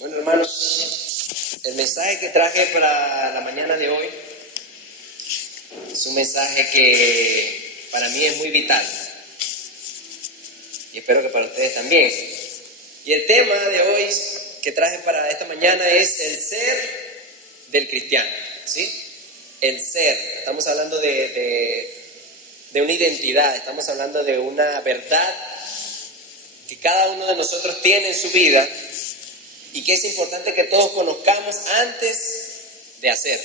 Bueno, hermanos, el mensaje que traje para la mañana de hoy es un mensaje que para mí es muy vital y espero que para ustedes también. Y el tema de hoy que traje para esta mañana es el ser del cristiano, ¿sí? El ser. Estamos hablando de una identidad, estamos hablando de una verdad que cada uno de nosotros tiene en su vida y que es importante que todos conozcamos antes de hacer.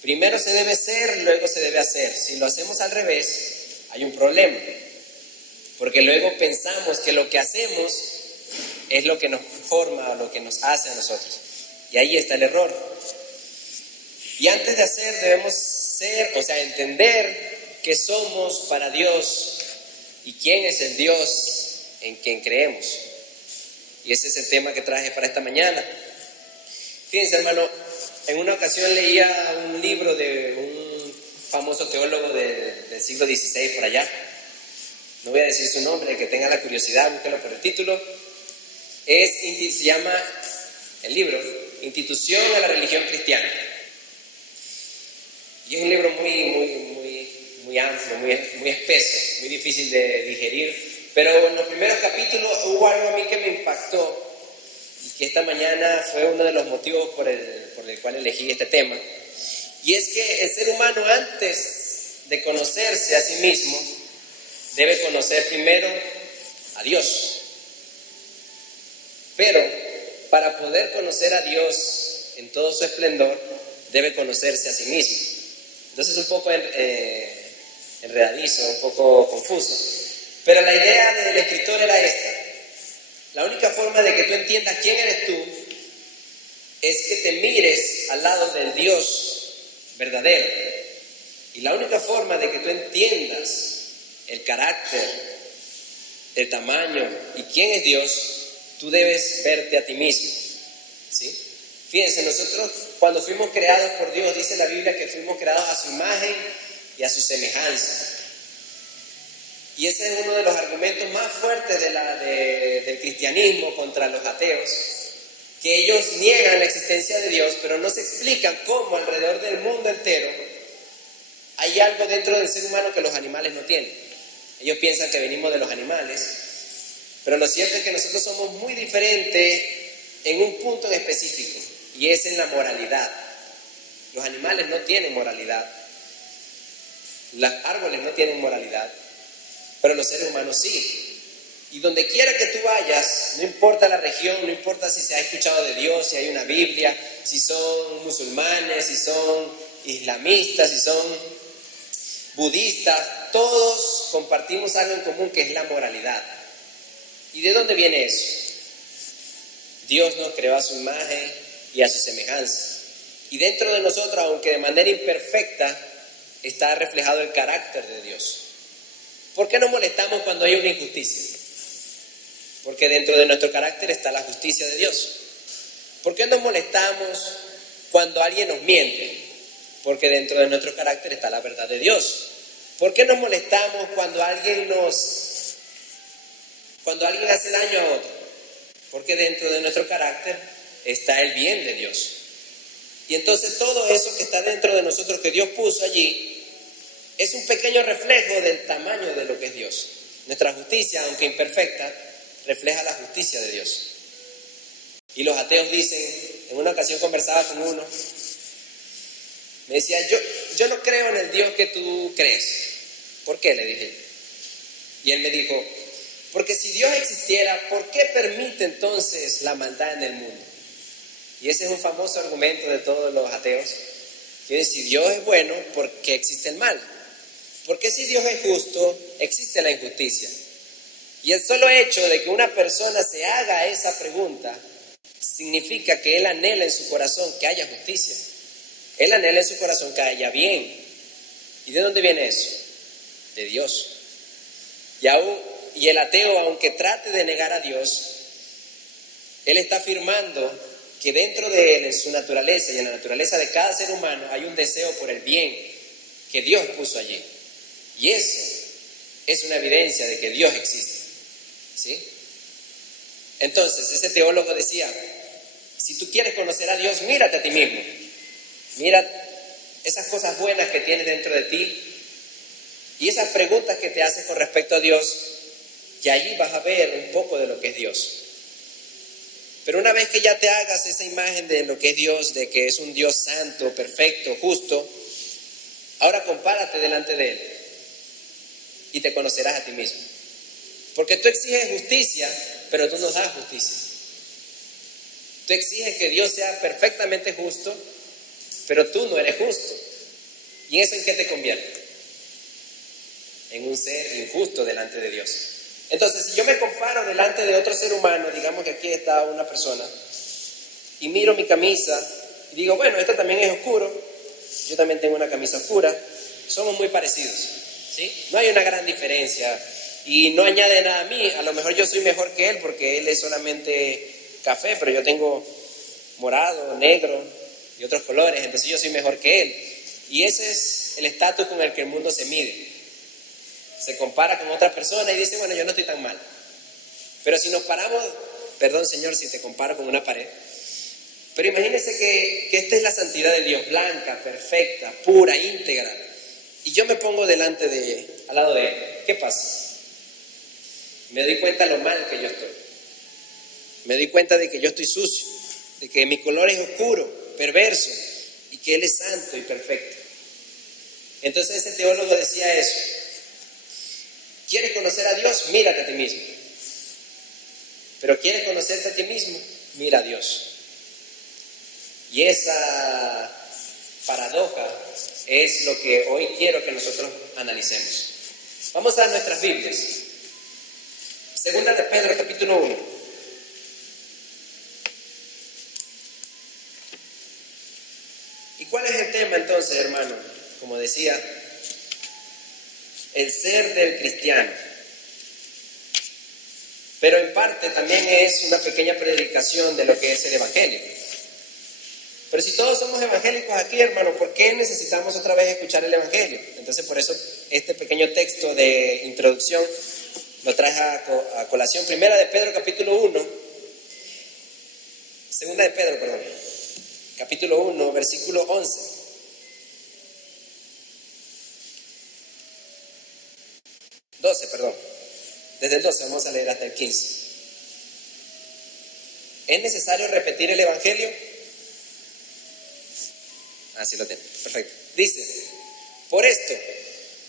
Primero se debe ser, luego se debe hacer. Si lo hacemos al revés, hay un problema, porque luego pensamos que lo que hacemos es lo que nos forma o lo que nos hace a nosotros, y ahí está el error. Y antes de hacer debemos ser, entender qué somos para Dios y quién es el Dios en quien creemos. Y ese es el tema que traje para esta mañana. Fíjense, hermano, en una ocasión leía un libro de un famoso teólogo del siglo XVI por allá. No voy a decir su nombre, el que tenga la curiosidad, búsquelo por el título. Se llama el libro Institución a la Religión Cristiana. Y es un libro muy amplio, muy espeso, muy difícil de digerir. Pero en los primeros capítulos hubo algo a mí que me impactó y que esta mañana fue uno de los motivos por el cual elegí este tema. Y es que el ser humano, antes de conocerse a sí mismo, debe conocer primero a Dios. Pero para poder conocer a Dios en todo su esplendor, debe conocerse a sí mismo. Entonces es un poco enredadizo, un poco confuso. Pero la idea del escritor era esta. La única forma de que tú entiendas quién eres tú es que te mires al lado del Dios verdadero. Y la única forma de que tú entiendas el carácter, el tamaño y quién es Dios, tú debes verte a ti mismo, ¿sí? Fíjense, nosotros cuando fuimos creados por Dios, dice la Biblia que fuimos creados a su imagen y a su semejanza. Y ese es uno de los argumentos más fuertes del cristianismo contra los ateos, que ellos niegan la existencia de Dios, pero no se explican cómo alrededor del mundo entero hay algo dentro del ser humano que los animales no tienen. Ellos piensan que venimos de los animales, pero lo cierto es que nosotros somos muy diferentes en un punto en específico, y es en la moralidad. Los animales no tienen moralidad, los árboles no tienen moralidad, pero los seres humanos sí. Y donde quiera que tú vayas, no importa la región, no importa si se ha escuchado de Dios, si hay una Biblia, si son musulmanes, si son islamistas, si son budistas, todos compartimos algo en común, que es la moralidad. ¿Y de dónde viene eso? Dios nos creó a su imagen y a su semejanza. Y dentro de nosotros, aunque de manera imperfecta, está reflejado el carácter de Dios. ¿Por qué nos molestamos cuando hay una injusticia? Porque dentro de nuestro carácter está la justicia de Dios. ¿Por qué nos molestamos cuando alguien nos miente? Porque dentro de nuestro carácter está la verdad de Dios. ¿Por qué nos molestamos cuando alguien hace daño a otro? Porque dentro de nuestro carácter está el bien de Dios. Y entonces todo eso que está dentro de nosotros, que Dios puso allí, es un pequeño reflejo del tamaño de lo que es Dios. Nuestra justicia, aunque imperfecta, refleja la justicia de Dios. Y los ateos dicen, en una ocasión conversaba con uno, me decía, yo no creo en el Dios que tú crees. ¿Por qué? Le dije. Y él me dijo, porque si Dios existiera, ¿por qué permite entonces la maldad en el mundo? Y ese es un famoso argumento de todos los ateos, que si Dios es bueno, ¿por qué existe el mal? Porque si Dios es justo, existe la injusticia. Y el solo hecho de que una persona se haga esa pregunta significa que él anhela en su corazón que haya justicia. Él anhela en su corazón que haya bien. ¿Y de dónde viene eso? De Dios. Y el ateo, aunque trate de negar a Dios, él está afirmando que dentro de él, en su naturaleza y en la naturaleza de cada ser humano, hay un deseo por el bien que Dios puso allí. Y eso es una evidencia de que Dios existe, ¿sí? Entonces, ese teólogo decía, si tú quieres conocer a Dios, mírate a ti mismo. Mira esas cosas buenas que tienes dentro de ti y esas preguntas que te haces con respecto a Dios, y allí vas a ver un poco de lo que es Dios. Pero una vez que ya te hagas esa imagen de lo que es Dios, de que es un Dios santo, perfecto, justo, ahora compárate delante de Él y te conocerás a ti mismo. Porque tú exiges justicia, pero tú no das justicia. Tú exiges que Dios sea perfectamente justo, pero tú no eres justo. ¿Y eso en qué te convierte? En un ser injusto delante de Dios. Entonces, si yo me comparo delante de otro ser humano, digamos que aquí está una persona, y miro mi camisa y digo, bueno, esta también es oscuro, yo también tengo una camisa oscura, somos muy parecidos, ¿sí? No hay una gran diferencia y no añade nada a mí. A lo mejor yo soy mejor que él porque él es solamente café, pero yo tengo morado, negro y otros colores, entonces yo soy mejor que él. Y ese es el estatus con el que el mundo se mide. Se compara con otra persona y dice, bueno, yo no estoy tan mal. Pero si nos paramos, perdón Señor si te comparo con una pared, pero imagínense que esta es la santidad de Dios, blanca, perfecta, pura, íntegra, y yo me pongo al lado de Él. ¿Qué pasa? Me doy cuenta lo mal que yo estoy. Me doy cuenta de que yo estoy sucio, de que mi color es oscuro, perverso, y que Él es santo y perfecto. Entonces ese teólogo decía eso. ¿Quieres conocer a Dios? Mírate a ti mismo. Pero ¿quieres conocerte a ti mismo? Mira a Dios. Y esa paradoja es lo que hoy quiero que nosotros analicemos. Vamos a nuestras Biblias. Segunda de Pedro, capítulo 1. ¿Y cuál es el tema entonces, hermano? Como decía, el ser del cristiano. Pero en parte también es una pequeña predicación de lo que es el Evangelio. Pero si todos somos evangélicos aquí, hermano, ¿por qué necesitamos otra vez escuchar el Evangelio? Entonces, por eso este pequeño texto de introducción lo traje a colación. Primera de Pedro, capítulo 1. Segunda de Pedro, perdón. Capítulo 1, versículo 11. Desde el 12 vamos a leer hasta el 15. ¿Es necesario repetir el Evangelio? Así lo tengo, perfecto. Dice, por esto,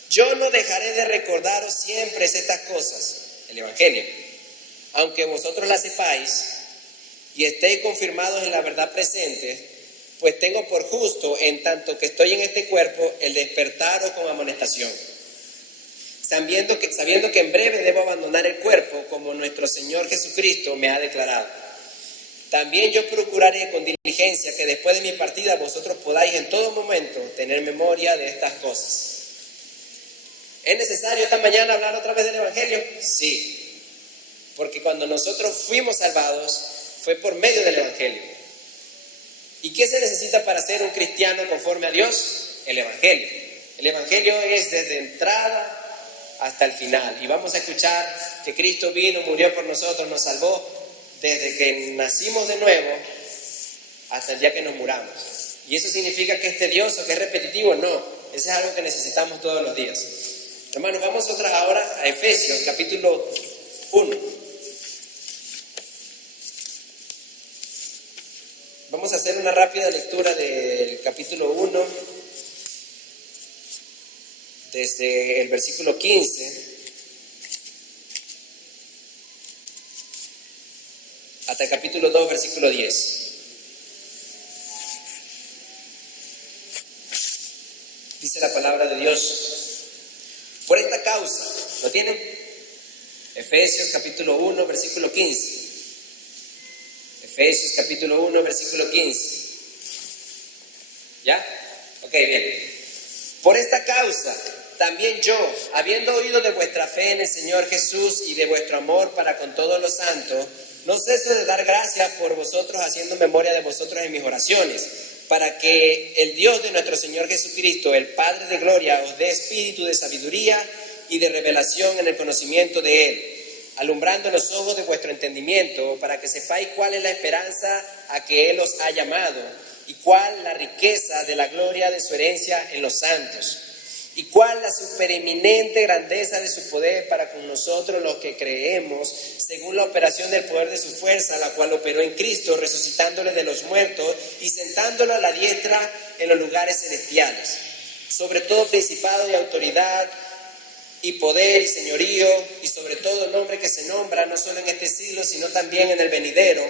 yo no dejaré de recordaros siempre estas cosas, el Evangelio, aunque vosotros las sepáis y estéis confirmados en la verdad presente, pues tengo por justo, en tanto que estoy en este cuerpo, el despertaros con amonestación. Sabiendo que en breve debo abandonar el cuerpo, como nuestro Señor Jesucristo me ha declarado. También yo procuraré con diligencia que después de mi partida vosotros podáis en todo momento tener memoria de estas cosas. ¿Es necesario esta mañana hablar otra vez del Evangelio? Sí, porque cuando nosotros fuimos salvados fue por medio del Evangelio. ¿Y qué se necesita para ser un cristiano conforme a Dios? El Evangelio. El Evangelio es desde entrada hasta el final. Y vamos a escuchar que Cristo vino, murió por nosotros, nos salvó desde que nacimos de nuevo hasta el día que nos muramos. ¿Y eso significa que es tedioso, que es repetitivo? No, eso es algo que necesitamos todos los días. Hermanos, vamos ahora a Efesios, capítulo 1. Vamos a hacer una rápida lectura del capítulo 1, desde el versículo 15 hasta el capítulo 2, versículo 10. Dice la palabra de Dios, por esta causa, ¿lo tienen? Efesios capítulo 1, versículo 15. Efesios capítulo 1, versículo 15. ¿Ya? Ok, bien. Por esta causa, también yo, habiendo oído de vuestra fe en el Señor Jesús y de vuestro amor para con todos los santos, no ceso de dar gracias por vosotros, haciendo memoria de vosotros en mis oraciones, para que el Dios de nuestro Señor Jesucristo, el Padre de gloria, os dé espíritu de sabiduría y de revelación en el conocimiento de Él, alumbrando los ojos de vuestro entendimiento, para que sepáis cuál es la esperanza a que Él os ha llamado, y cuál la riqueza de la gloria de su herencia en los santos, y cuál la supereminente grandeza de su poder para con nosotros los que creemos, según la operación del poder de su fuerza, la cual operó en Cristo, resucitándole de los muertos y sentándolo a la diestra en los lugares celestiales, sobre todo principado y autoridad y poder y señorío, y sobre todo nombre que se nombra, no solo en este siglo, sino también en el venidero,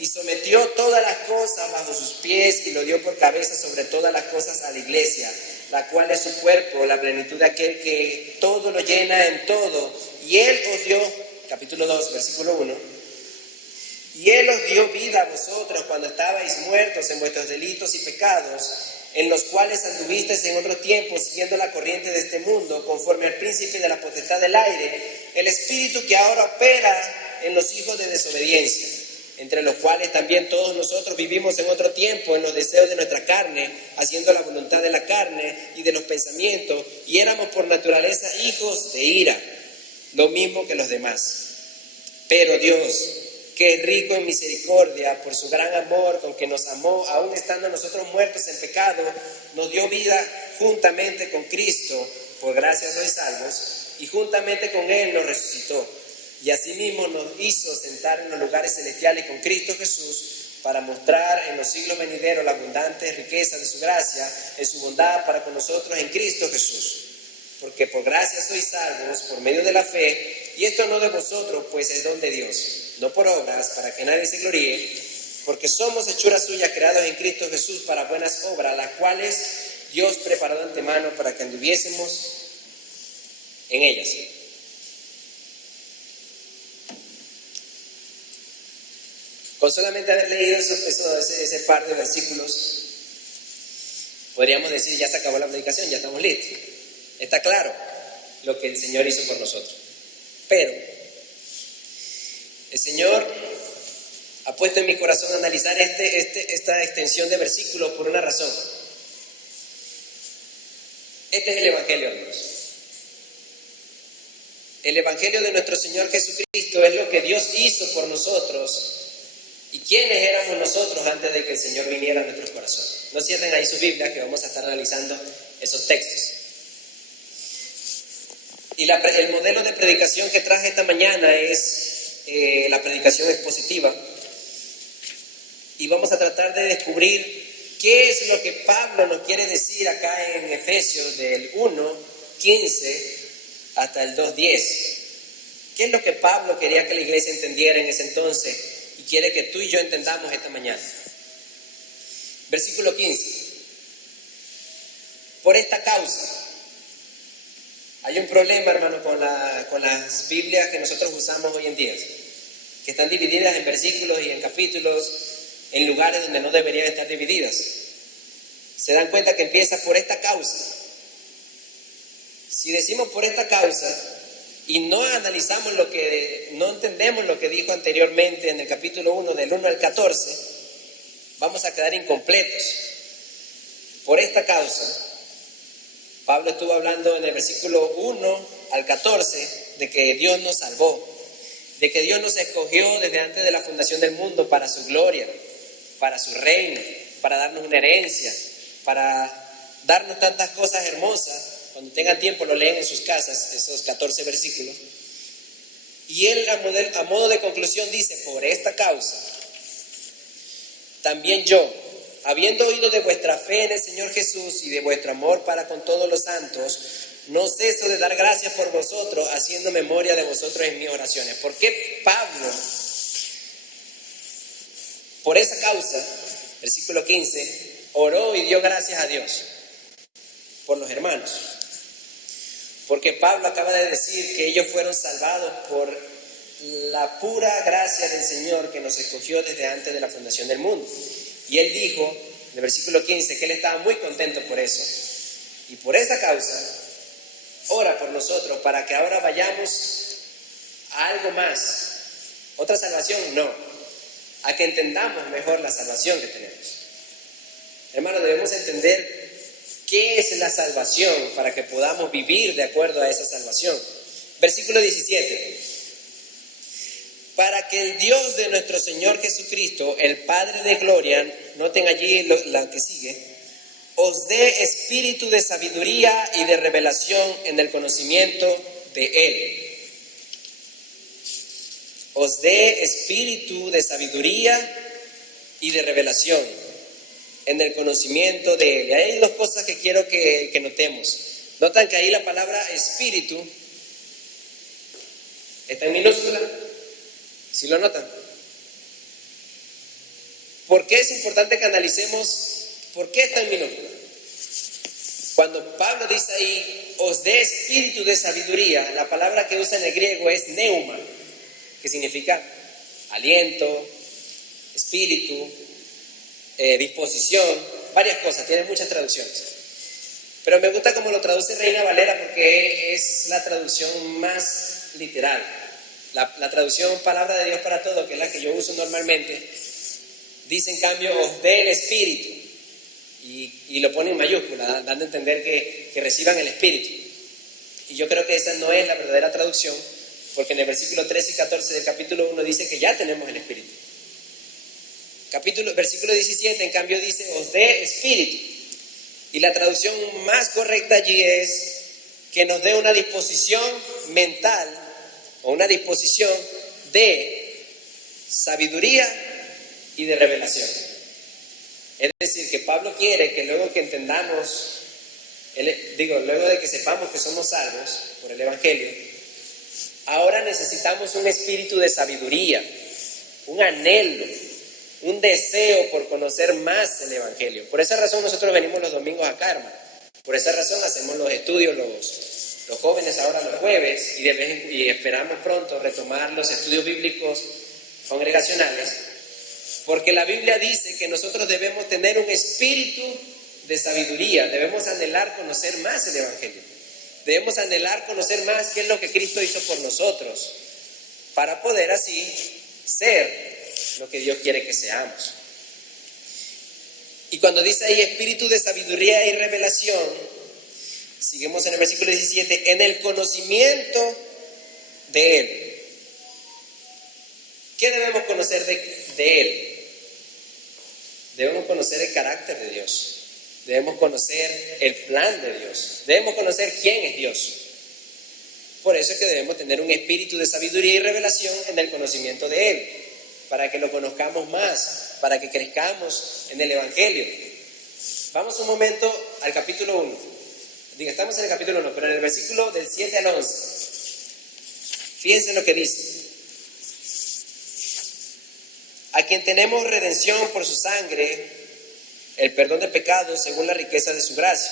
y sometió todas las cosas bajo sus pies, y lo dio por cabeza sobre todas las cosas a la iglesia, la cual es su cuerpo, la plenitud de aquel que todo lo llena en todo. Y Él os dio, capítulo 2, versículo 1, y Él os dio vida a vosotros cuando estabais muertos en vuestros delitos y pecados, en los cuales anduvisteis en otro tiempo, siguiendo la corriente de este mundo, conforme al príncipe de la potestad del aire, el espíritu que ahora opera en los hijos de desobediencia, entre los cuales también todos nosotros vivimos en otro tiempo en los deseos de nuestra carne, haciendo la voluntad de la carne y de los pensamientos, y éramos por naturaleza hijos de ira, lo mismo que los demás. Pero Dios, que es rico en misericordia, por su gran amor con que nos amó, aun estando nosotros muertos en pecado, nos dio vida juntamente con Cristo, por gracia sois salvos, y juntamente con Él nos resucitó, y asimismo nos hizo sentar en los lugares celestiales con Cristo Jesús, para mostrar en los siglos venideros la abundante riqueza de su gracia, en su bondad para con nosotros en Cristo Jesús. Porque por gracia sois salvos por medio de la fe, y esto no de vosotros, pues es don de Dios, no por obras, para que nadie se gloríe, porque somos hechura suya, creados en Cristo Jesús para buenas obras, las cuales Dios preparó de antemano para que anduviésemos en ellas. Con solamente haber leído ese par de versículos, podríamos decir, ya se acabó la predicación, ya estamos listos. Está claro lo que el Señor hizo por nosotros. Pero el Señor ha puesto en mi corazón analizar esta extensión de versículos por una razón. Este es el Evangelio, hermanos. El Evangelio de nuestro Señor Jesucristo es lo que Dios hizo por nosotros. ¿Y quiénes éramos nosotros antes de que el Señor viniera a nuestros corazones? No cierren ahí su Biblia, que vamos a estar analizando esos textos. Y el modelo de predicación que traje esta mañana es la predicación expositiva. Y vamos a tratar de descubrir qué es lo que Pablo nos quiere decir acá en Efesios del 1:15 hasta el 2:10. ¿Qué es lo que Pablo quería que la iglesia entendiera en ese entonces y quiere que tú y yo entendamos esta mañana? Versículo 15. Por esta causa. Hay un problema, hermano, con las Biblias que nosotros usamos hoy en día, que están divididas en versículos y en capítulos, en lugares donde no deberían estar divididas. Se dan cuenta que empieza por esta causa. Si decimos por esta causa y no analizamos no entendemos lo que dijo anteriormente en el capítulo 1, del 1 al 14, vamos a quedar incompletos. Por esta causa, Pablo estuvo hablando en el versículo 1 al 14 de que Dios nos salvó, de que Dios nos escogió desde antes de la fundación del mundo para su gloria, para su reino, para darnos una herencia, para darnos tantas cosas hermosas. Cuando tengan tiempo lo leen en sus casas, esos 14 versículos. Y él a modo de conclusión dice, por esta causa, también yo, habiendo oído de vuestra fe en el Señor Jesús y de vuestro amor para con todos los santos, no ceso de dar gracias por vosotros, haciendo memoria de vosotros en mis oraciones. ¿Por qué Pablo? Por esa causa, versículo 15, oró y dio gracias a Dios por los hermanos. Porque Pablo acaba de decir que ellos fueron salvados por la pura gracia del Señor que nos escogió desde antes de la fundación del mundo. Y él dijo, en el versículo 15, que él estaba muy contento por eso. Y por esa causa, ora por nosotros para que ahora vayamos a algo más. ¿Otra salvación? No. A que entendamos mejor la salvación que tenemos. Hermanos, debemos entender qué es la salvación para que podamos vivir de acuerdo a esa salvación. Versículo 17. para que el Dios de nuestro Señor Jesucristo, el Padre de gloria, noten allí la que sigue, os dé espíritu de sabiduría y de revelación en el conocimiento de Él. Os dé espíritu de sabiduría y de revelación en el conocimiento de Él. Y hay dos cosas que quiero que notemos. Notan que ahí la palabra espíritu está en minúscula. ¿Sí lo notan? ¿Por qué es importante que analicemos por qué está en minúscula? Cuando Pablo dice ahí, os dé espíritu de sabiduría, la palabra que usa en el griego es neuma, que significa aliento, espíritu, disposición, varias cosas, tiene muchas traducciones. Pero me gusta cómo lo traduce Reina Valera porque es la traducción más literal. La traducción palabra de Dios para todo, que es la que yo uso normalmente, dice en cambio, os dé el espíritu. Y lo pone en mayúscula, dando a entender que reciban el espíritu. Y yo creo que esa no es la verdadera traducción, porque en el versículo 13 y 14 del capítulo 1 dice que ya tenemos el espíritu. Versículo 17, en cambio, dice, os dé espíritu. Y la traducción más correcta allí es que nos dé una disposición mental o una disposición de sabiduría y de revelación. Es decir, que Pablo quiere que luego que entendamos, luego de que sepamos que somos salvos por el Evangelio, ahora necesitamos un espíritu de sabiduría, un anhelo, un deseo por conocer más el Evangelio. Por esa razón nosotros venimos los domingos acá, hermano. Por esa razón hacemos los estudios los jóvenes ahora los jueves y esperamos pronto retomar los estudios bíblicos congregacionales, porque la Biblia dice que nosotros debemos tener un espíritu de sabiduría, debemos anhelar conocer más el Evangelio, debemos anhelar conocer más qué es lo que Cristo hizo por nosotros, para poder así ser lo que Dios quiere que seamos. Y cuando dice ahí espíritu de sabiduría y revelación, seguimos en el versículo 17, en el conocimiento de Él. ¿Qué debemos conocer de Él? Debemos conocer el carácter de Dios, debemos conocer el plan de Dios, debemos conocer quién es Dios. Por eso es que debemos tener un espíritu de sabiduría y revelación en el conocimiento de Él, para que lo conozcamos más, para que crezcamos en el Evangelio. Vamos un momento al capítulo 1. Estamos en el capítulo 1, pero en el versículo del 7 al 11. Fíjense lo que dice. A quien tenemos redención por su sangre, el perdón de pecados según la riqueza de su gracia,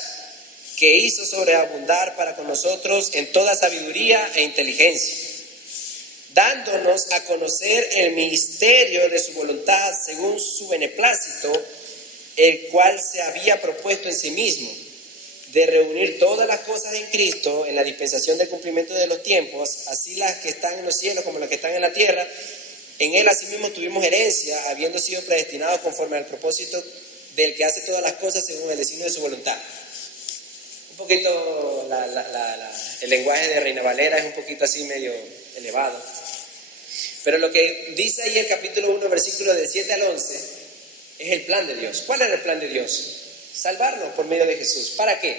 que hizo sobreabundar para con nosotros en toda sabiduría e inteligencia, dándonos a conocer el misterio de su voluntad según su beneplácito, el cual se había propuesto en sí mismo, de reunir todas las cosas en Cristo en la dispensación del cumplimiento de los tiempos, así las que están en los cielos como las que están en la tierra. En Él asimismo tuvimos herencia, habiendo sido predestinados conforme al propósito del que hace todas las cosas según el designio de su voluntad. Un poquito el lenguaje de Reina Valera es un poquito así medio elevado. Pero lo que dice ahí el capítulo 1, versículo del 7 al 11, es el plan de Dios. ¿Cuál era el plan de Dios? Salvarnos por medio de Jesús. ¿Para qué?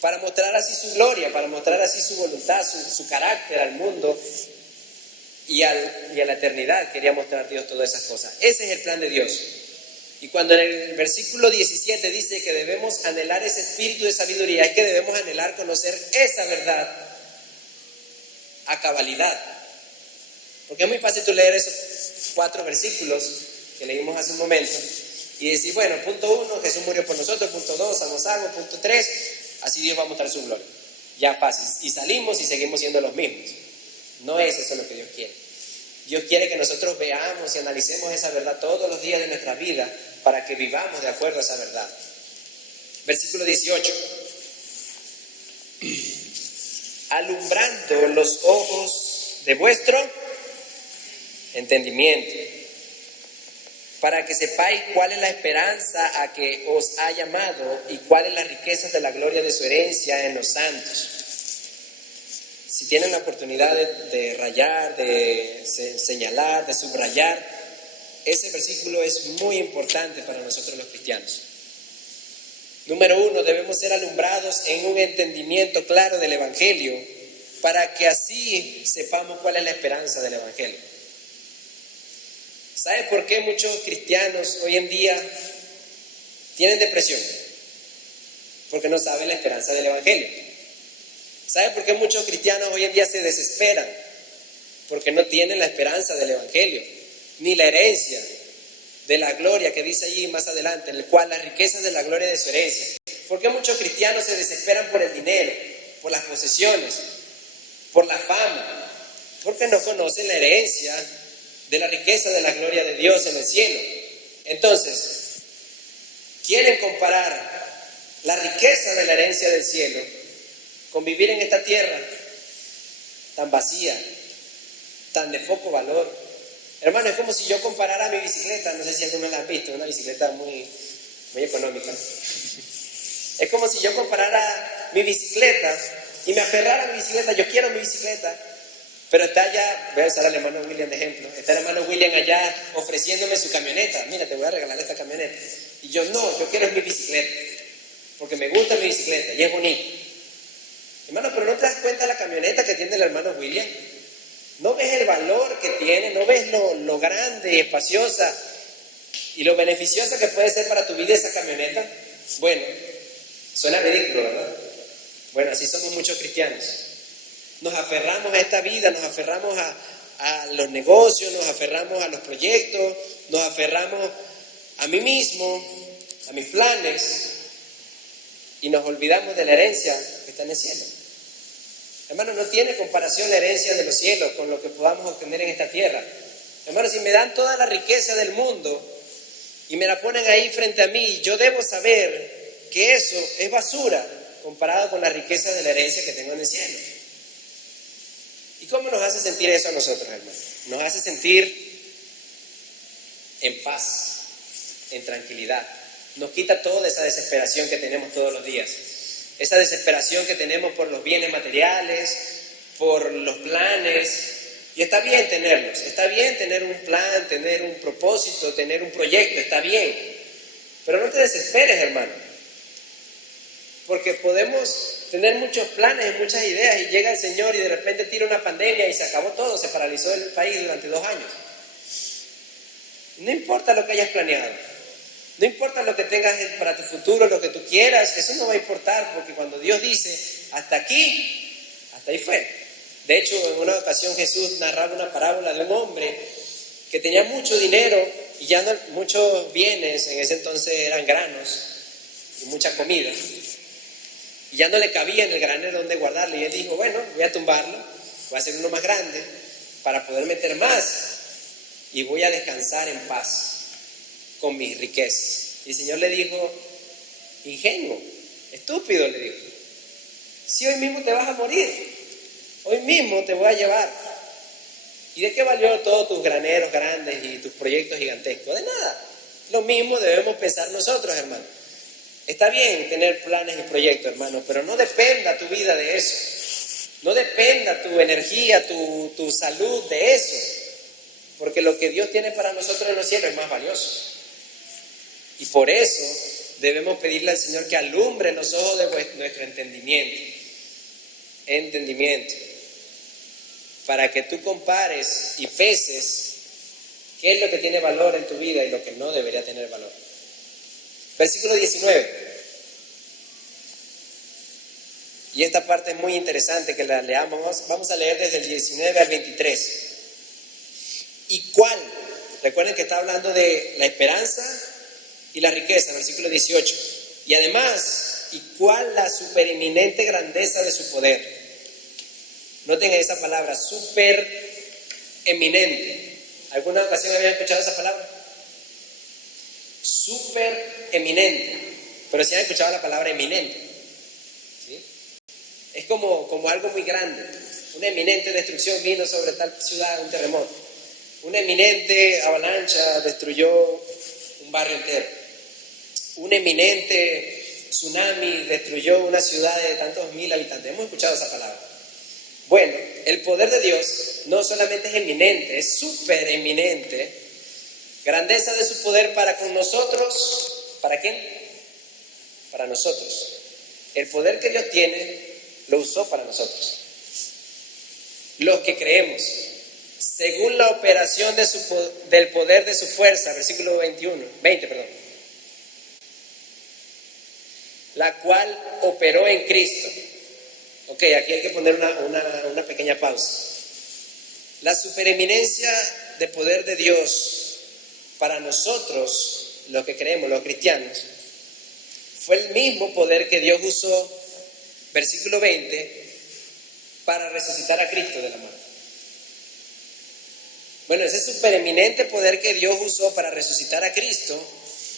Para mostrar así su gloria, para mostrar así su voluntad, su carácter al mundo y a la eternidad. Quería mostrar Dios todas esas cosas. Ese es el plan de Dios. Y cuando en el versículo 17 dice que debemos anhelar ese espíritu de sabiduría, es que debemos anhelar conocer esa verdad a cabalidad. Porque es muy fácil tú leer esos 4 versículos que leímos hace un momento y decir, bueno, punto 1, Jesús murió por nosotros, punto 2, somos salvos, punto 3, así Dios va a mostrar su gloria. Ya fácil. Y salimos y seguimos siendo los mismos. No es eso lo que Dios quiere. Dios quiere que nosotros veamos y analicemos esa verdad todos los días de nuestra vida para que vivamos de acuerdo a esa verdad. Versículo 18. Alumbrando los ojos de vuestro entendimiento, para que sepáis cuál es la esperanza a que os ha llamado y cuáles las riquezas de la gloria de su herencia en los santos, si tienen la oportunidad de rayar, de señalar, de subrayar, ese versículo es muy importante para nosotros los cristianos. Número 1, debemos ser alumbrados en un entendimiento claro del Evangelio para que así sepamos cuál es la esperanza del Evangelio. ¿Sabe por qué muchos cristianos hoy en día tienen depresión? Porque no saben la esperanza del Evangelio. ¿Sabe por qué muchos cristianos hoy en día se desesperan? Porque no tienen la esperanza del Evangelio, ni la herencia de la gloria que dice allí más adelante, en el cual las riquezas de la gloria de su herencia. ¿Por qué muchos cristianos se desesperan por el dinero, por las posesiones, por la fama? Porque no conocen la herencia de la riqueza de la gloria de Dios en el cielo. Entonces, quieren comparar la riqueza de la herencia del cielo con vivir en esta tierra tan vacía, tan de poco valor. Hermano, es como si yo comparara mi bicicleta, no sé si algunos la han visto, una bicicleta muy económica. Es como si yo comparara mi bicicleta y me aferrara a mi bicicleta. Yo quiero mi bicicleta, pero está allá, voy a usar al hermano William de ejemplo, está el hermano William allá ofreciéndome su camioneta. Mira, te voy a regalar esta camioneta. Y yo yo quiero mi bicicleta, porque me gusta mi bicicleta y es bonita. Hermano, pero ¿no te das cuenta de la camioneta que tiene el hermano William? ¿No ves el valor que tiene? ¿No ves lo grande y espaciosa y lo beneficiosa que puede ser para tu vida esa camioneta? Bueno, suena ridículo, ¿verdad? Bueno, así somos muchos cristianos. Nos aferramos a esta vida, nos aferramos a los negocios, nos aferramos a los proyectos, nos aferramos a mí mismo, a mis planes, y nos olvidamos de la herencia que está en el cielo. Hermano, no tiene comparación la herencia de los cielos con lo que podamos obtener en esta tierra. Hermano, si me dan toda la riqueza del mundo y me la ponen ahí frente a mí, yo debo saber que eso es basura comparado con la riqueza de la herencia que tengo en el cielo. ¿Y cómo nos hace sentir eso a nosotros, hermano? Nos hace sentir en paz, en tranquilidad. Nos quita toda esa desesperación que tenemos todos los días. Esa desesperación que tenemos por los bienes materiales, por los planes. Y está bien tenerlos, está bien tener un plan, tener un propósito, tener un proyecto, está bien. Pero no te desesperes, hermano. Porque podemos tener muchos planes y muchas ideas y llega el Señor y de repente tira una pandemia y se acabó todo, se paralizó el país durante 2 años. No importa lo que hayas planeado. No importa lo que tengas para tu futuro, lo que tú quieras, eso no va a importar, porque cuando Dios dice, hasta aquí, hasta ahí fue. De hecho, en una ocasión Jesús narraba una parábola de un hombre que tenía mucho dinero y ya no, muchos bienes, en ese entonces eran granos y mucha comida, y ya no le cabía en el granero donde guardarlo, y él dijo, bueno, voy a tumbarlo, voy a hacer uno más grande para poder meter más y voy a descansar en paz con mis riquezas. Y el Señor le dijo, ingenuo, estúpido, le dijo, si hoy mismo te vas a morir, hoy mismo te voy a llevar. ¿Y de qué valió todos tus graneros grandes y tus proyectos gigantescos? De nada. Lo mismo debemos pensar nosotros, hermano. Está bien tener planes y proyectos, hermano, pero no dependa tu vida de eso. No dependa tu energía, tu salud de eso. Porque lo que Dios tiene para nosotros en los cielos es más valioso. Y por eso debemos pedirle al Señor que alumbre los ojos de nuestro entendimiento, para que tú compares y peses qué es lo que tiene valor en tu vida y lo que no debería tener valor. Versículo 19. Y esta parte es muy interesante que la leamos. Vamos a leer desde el 19 al 23. ¿Y cuál? Recuerden que está hablando de la esperanza y la riqueza, versículo 18. Y además, ¿y cuál la supereminente grandeza de su poder? Noten esa palabra, supereminente. ¿Alguna ocasión habían escuchado esa palabra? Supereminente. Pero si han escuchado la palabra eminente, ¿sí? Es como algo muy grande. Una eminente destrucción vino sobre tal ciudad, un terremoto. Una eminente avalancha destruyó un barrio entero. Un eminente tsunami destruyó una ciudad de tantos 1000 habitantes. Hemos escuchado esa palabra. Bueno, el poder de Dios no solamente es eminente, es súper eminente. Grandeza de su poder para con nosotros. ¿Para quién? Para nosotros. El poder que Dios tiene, lo usó para nosotros. Los que creemos, según la operación del poder de su fuerza, versículo 20, la cual operó en Cristo. Ok, aquí hay que poner una pequeña pausa. La supereminencia de poder de Dios para nosotros, los que creemos, los cristianos, fue el mismo poder que Dios usó, versículo 20, para resucitar a Cristo de la muerte. Bueno, ese supereminente poder que Dios usó para resucitar a Cristo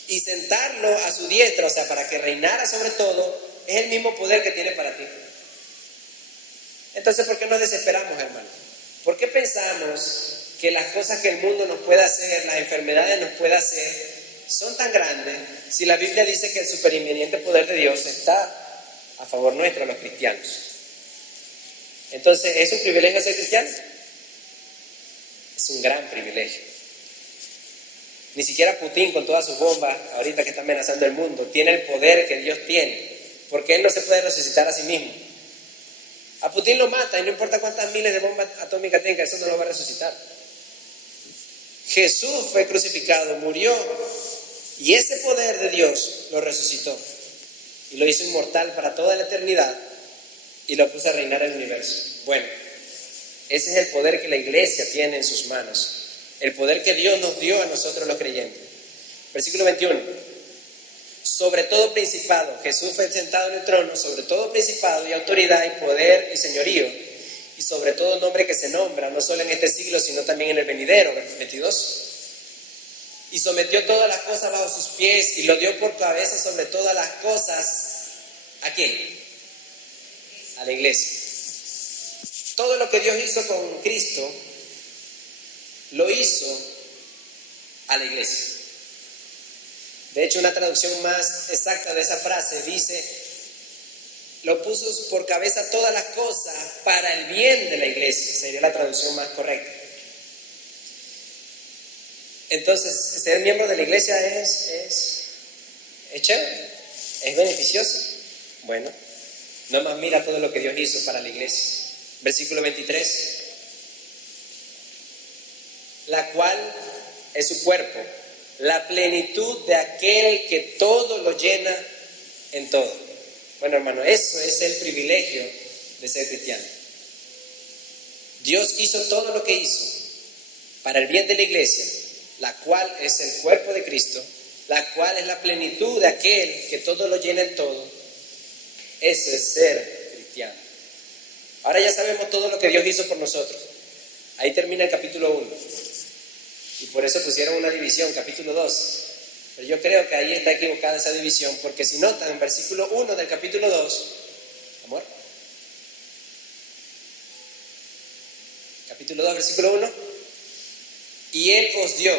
y sentarlo a su diestra, o sea, para que reinara sobre todo, es el mismo poder que tiene para ti. Entonces, ¿por qué nos desesperamos, hermano? ¿Por qué pensamos que las cosas que el mundo nos puede hacer, las enfermedades nos puede hacer, son tan grandes si la Biblia dice que el supereminente poder de Dios está a favor nuestro, los cristianos? Entonces, ¿es un privilegio ser cristiano? Es un gran privilegio. Ni siquiera Putin, con todas sus bombas, ahorita que está amenazando el mundo, tiene el poder que Dios tiene, porque él no se puede resucitar a sí mismo. A Putin lo mata y no importa cuántas miles de bombas atómicas tenga, eso no lo va a resucitar. Jesús fue crucificado, murió, y ese poder de Dios lo resucitó y lo hizo inmortal para toda la eternidad y lo puso a reinar en el universo. Bueno, ese es el poder que la iglesia tiene en sus manos, el poder que Dios nos dio a nosotros los creyentes. Versículo 21. Sobre todo principado, Jesús fue sentado en el trono, sobre todo principado y autoridad y poder y señorío, y sobre todo nombre que se nombra, no solo en este siglo, sino también en el venidero, versículo 22. Y sometió todas las cosas bajo sus pies y lo dio por cabeza sobre todas las cosas. ¿A quién? A la iglesia. Todo lo que Dios hizo con Cristo, lo hizo a la iglesia. De hecho, una traducción más exacta de esa frase dice, lo puso por cabeza todas las cosas para el bien de la iglesia. Sería la traducción más correcta. Entonces, ser miembro de la iglesia es chévere, es beneficioso. Bueno, nomás mira todo lo que Dios hizo para la iglesia. Versículo 23. La cual es su cuerpo, la plenitud de aquel que todo lo llena en todo. Bueno, hermano, eso es el privilegio de ser cristiano. Dios hizo todo lo que hizo para el bien de la iglesia, la cual es el cuerpo de Cristo, la cual es la plenitud de aquel que todo lo llena en todo. Eso es ser cristiano. Ahora ya sabemos todo lo que Dios hizo por nosotros. Ahí termina el capítulo 1. Y por eso pusieron una división, capítulo 2. Pero yo creo que ahí está equivocada esa división, porque si notan en versículo 1 del capítulo 2, amor, capítulo 2, versículo 1, y Él os dio.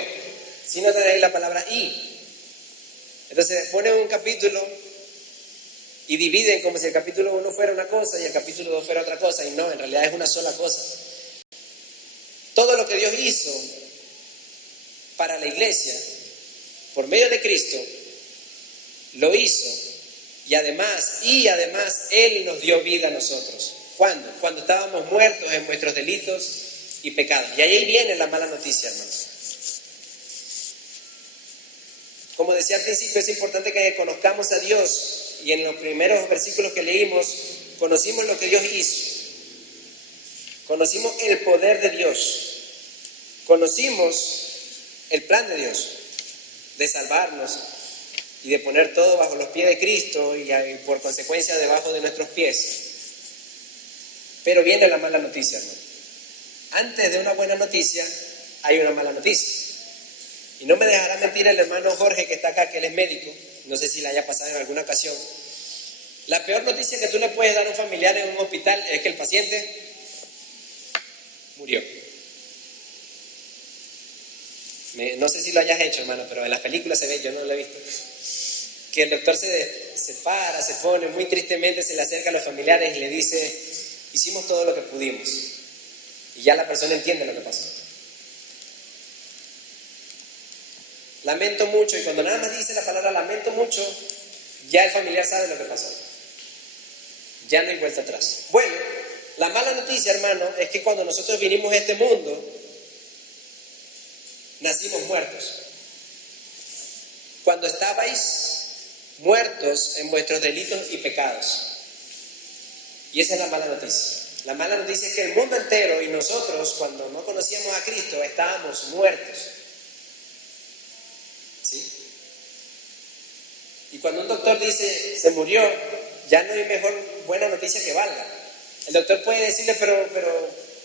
Si notan ahí la palabra y. Entonces ponen un capítulo y dividen como si el capítulo 1 fuera una cosa y el capítulo 2 fuera otra cosa, y no, en realidad es una sola cosa. Todo lo que Dios hizo para la iglesia, por medio de Cristo, lo hizo, y además Él nos dio vida a nosotros. ¿Cuándo? Cuando estábamos muertos en nuestros delitos y pecados. Y ahí viene la mala noticia, hermanos. Como decía al principio, es importante que conozcamos a Dios, y en los primeros versículos que leímos, conocimos lo que Dios hizo. Conocimos el poder de Dios. Conocimos el plan de Dios de salvarnos y de poner todo bajo los pies de Cristo y por consecuencia debajo de nuestros pies. Pero viene la mala noticia, hermano. Antes de una buena noticia hay una mala noticia. Y no me dejará mentir el hermano Jorge que está acá, que él es médico, no sé si le haya pasado en alguna ocasión. La peor noticia que tú le puedes dar a un familiar en un hospital es que el paciente murió. No sé si lo hayas hecho, hermano, pero en las películas se ve, yo no lo he visto. Que el doctor se para, se pone muy tristemente, se le acerca a los familiares y le dice, hicimos todo lo que pudimos y ya la persona entiende lo que pasó. Lamento mucho, y cuando nada más dice la palabra lamento mucho, ya el familiar sabe lo que pasó. Ya no hay vuelta atrás. Bueno, la mala noticia, hermano, es que cuando nosotros vinimos a este mundo, nacimos muertos. Cuando estabais muertos en vuestros delitos y pecados. Y esa es la mala noticia. La mala noticia es que el mundo entero y nosotros, cuando no conocíamos a Cristo, estábamos muertos. ¿Sí? Y cuando un doctor dice, se murió, ya no hay mejor buena noticia que valga. El doctor puede decirle, pero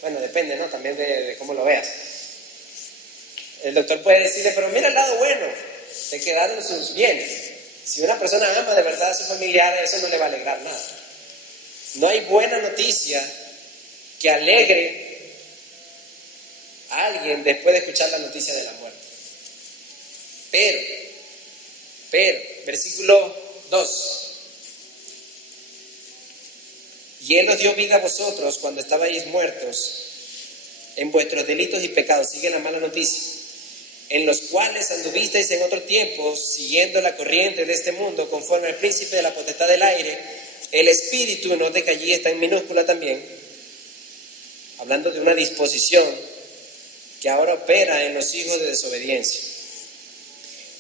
bueno, depende, ¿no? También de cómo lo veas. El doctor puede decirle, pero mira el lado bueno, te quedaron sus bienes. Si una persona ama de verdad a sus familiares, eso no le va a alegrar nada. No hay buena noticia que alegre a alguien después de escuchar la noticia de la muerte. Pero, versículo 2. Y Él os dio vida a vosotros cuando estabais muertos en vuestros delitos y pecados. Sigue la mala noticia. En los cuales anduvisteis en otro tiempo, siguiendo la corriente de este mundo, conforme al príncipe de la potestad del aire, el espíritu, note que allí está en minúscula también, hablando de una disposición que ahora opera en los hijos de desobediencia,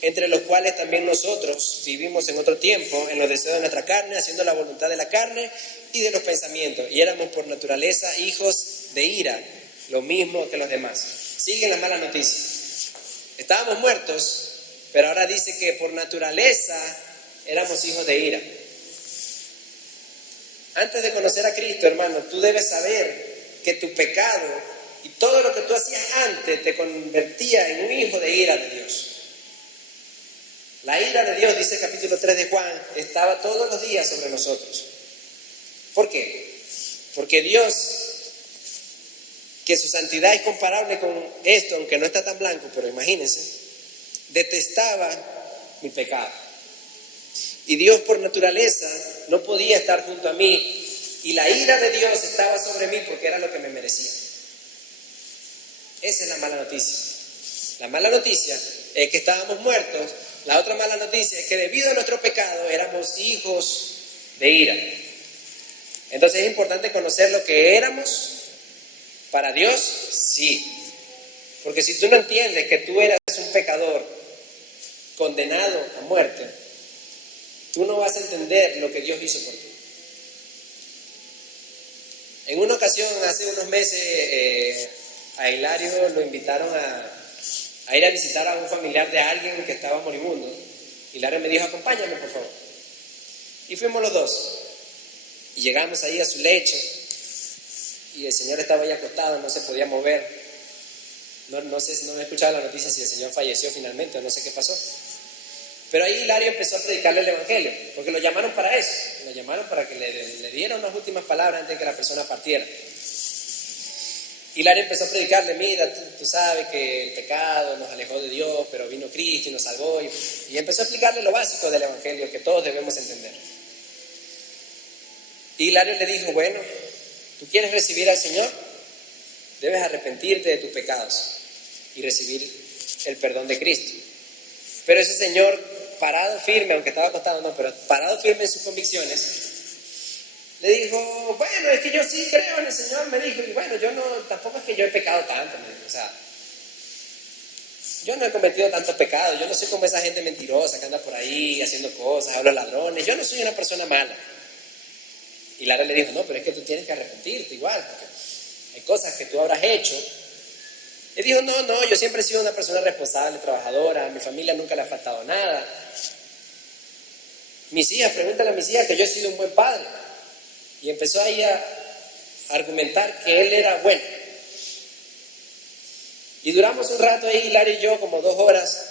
entre los cuales también nosotros vivimos en otro tiempo, en los deseos de nuestra carne, haciendo la voluntad de la carne y de los pensamientos, y éramos por naturaleza hijos de ira, lo mismo que los demás. Sigue la mala noticia. Estábamos muertos, pero ahora dice que por naturaleza éramos hijos de ira. Antes de conocer a Cristo, hermano, tú debes saber que tu pecado y todo lo que tú hacías antes te convertía en un hijo de ira de Dios. La ira de Dios, dice el capítulo 3 de Juan, estaba todos los días sobre nosotros. ¿Por qué? Porque Dios, que su santidad es comparable con esto, aunque no está tan blanco, pero imagínense, detestaba mi pecado. Y Dios por naturaleza no podía estar junto a mí, y la ira de Dios estaba sobre mí porque era lo que me merecía. Esa es la mala noticia. La mala noticia es que estábamos muertos. La otra mala noticia es que debido a nuestro pecado éramos hijos de ira. Entonces es importante conocer lo que éramos para Dios, sí. Porque si tú no entiendes que tú eras un pecador condenado a muerte, tú no vas a entender lo que Dios hizo por ti. En una ocasión, hace unos meses, a Hilario lo invitaron a ir a visitar a un familiar de alguien que estaba moribundo. Hilario me dijo, acompáñame por favor. Y fuimos los dos. Y llegamos ahí a su lecho. Y el señor estaba ahí acostado, no se podía mover. No sé, no he escuchado la noticia si el señor falleció finalmente o no sé qué pasó. Pero ahí Hilario empezó a predicarle el evangelio, porque lo llamaron para eso. Lo llamaron para que le diera unas últimas palabras antes de que la persona partiera. Hilario empezó a predicarle, mira, tú sabes que el pecado nos alejó de Dios, pero vino Cristo y nos salvó. Y empezó a explicarle lo básico del evangelio que todos debemos entender. Y Hilario le dijo, bueno, ¿tú quieres recibir al Señor? Debes arrepentirte de tus pecados y recibir el perdón de Cristo. Pero ese señor, parado firme, aunque estaba acostado, no, pero parado firme en sus convicciones, le dijo, bueno, es que yo sí creo en el Señor, me dijo, y bueno, tampoco es que yo he pecado tanto, me dijo, o sea, yo no he cometido tantos pecados, yo no soy como esa gente mentirosa que anda por ahí haciendo cosas, habla ladrones, yo no soy una persona mala. Y Lara le dijo, no, pero es que tú tienes que arrepentirte igual, porque hay cosas que tú habrás hecho. Le dijo, no, yo siempre he sido una persona responsable, trabajadora, a mi familia nunca le ha faltado nada. Mis hijas, pregúntale a mis hijas que yo he sido un buen padre. Y empezó ahí a argumentar que él era bueno. Y duramos un rato ahí, Lara y yo, como 2 horas,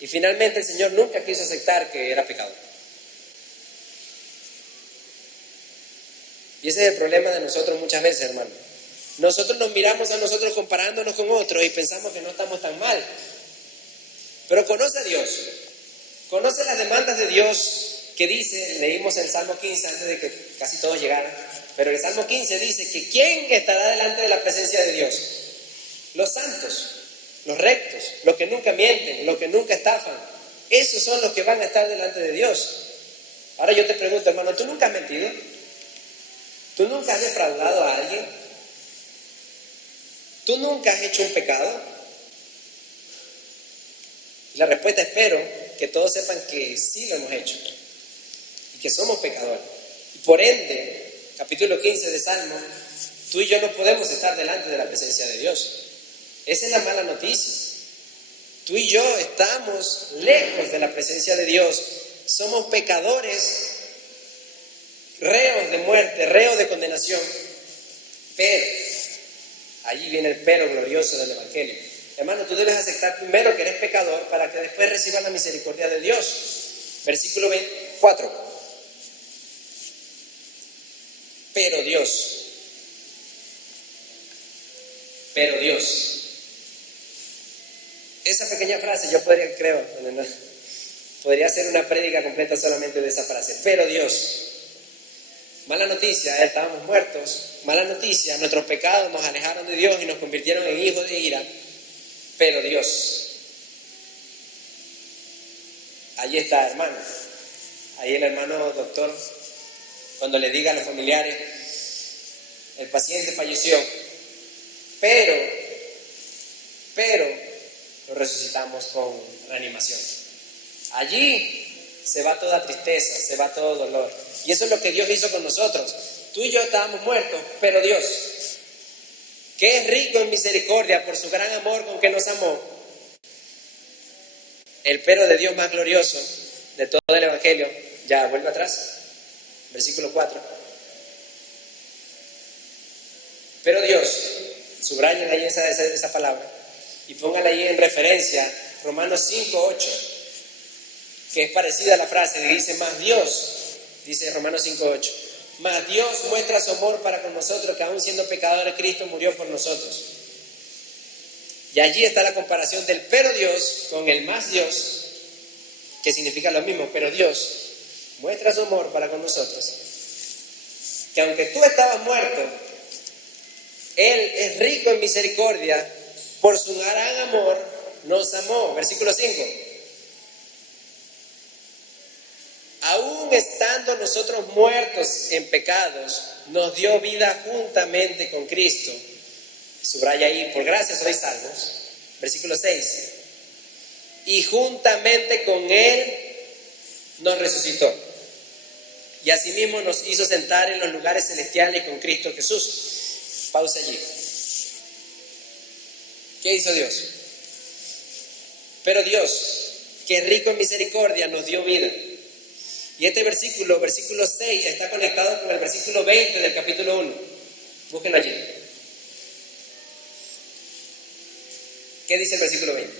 y finalmente el Señor nunca quiso aceptar que era pecador. Y ese es el problema de nosotros muchas veces, hermano. Nosotros nos miramos a nosotros comparándonos con otros y pensamos que no estamos tan mal. Pero conoce a Dios. Conoce las demandas de Dios que dice, leímos el Salmo 15 antes de que casi todos llegaran. Pero el Salmo 15 dice que ¿quién estará delante de la presencia de Dios? Los santos, los rectos, los que nunca mienten, los que nunca estafan. Esos son los que van a estar delante de Dios. Ahora yo te pregunto, hermano, ¿tú nunca has mentido? ¿Tú nunca has defraudado a alguien? ¿Tú nunca has hecho un pecado? Y la respuesta, espero que todos sepan que sí lo hemos hecho y que somos pecadores. Y por ende, capítulo 15 de Salmo, tú y yo no podemos estar delante de la presencia de Dios. Esa es la mala noticia. Tú y yo estamos lejos de la presencia de Dios. Somos pecadores, reos de muerte, reos de condenación. Pero, allí viene el pero glorioso del Evangelio. Hermano, tú debes aceptar primero que eres pecador para que después recibas la misericordia de Dios. Versículo 24. Pero Dios. Esa pequeña frase yo podría hacer una prédica completa solamente de esa frase. Pero Dios. Mala noticia, estábamos muertos. Mala noticia, nuestros pecados nos alejaron de Dios y nos convirtieron en hijos de ira. Pero Dios. Ahí está, hermano. Ahí el hermano doctor, cuando le diga a los familiares, el paciente falleció, pero lo resucitamos con reanimación. Allí se va toda tristeza, se va todo dolor. Y eso es lo que Dios hizo con nosotros. Tú y yo estábamos muertos, pero Dios, que es rico en misericordia por su gran amor con que nos amó, el pero de Dios más glorioso de todo el Evangelio, ya vuelve atrás, versículo 4. Pero Dios, subrayen ahí esa palabra y pónganla ahí en referencia, Romanos 5:8, que es parecida a la frase que dice, más Dios, dice Romanos 5:8, más Dios muestra su amor para con nosotros, que aún siendo pecadores, Cristo murió por nosotros. Y allí está la comparación del pero Dios con el más Dios, que significa lo mismo, pero Dios muestra su amor para con nosotros, que aunque tú estabas muerto, Él es rico en misericordia, por su gran amor nos amó. Versículo 5. Aún estando nosotros muertos en pecados, nos dio vida juntamente con Cristo. Subraya ahí, por gracia sois salvos. Versículo 6. Y juntamente con Él nos resucitó. Y asimismo nos hizo sentar en los lugares celestiales con Cristo Jesús. Pausa allí. ¿Qué hizo Dios? Pero Dios, que es rico en misericordia, nos dio vida. Y este versículo 6, está conectado con el versículo 20 del capítulo 1. Búsquenlo allí. ¿Qué dice el versículo 20?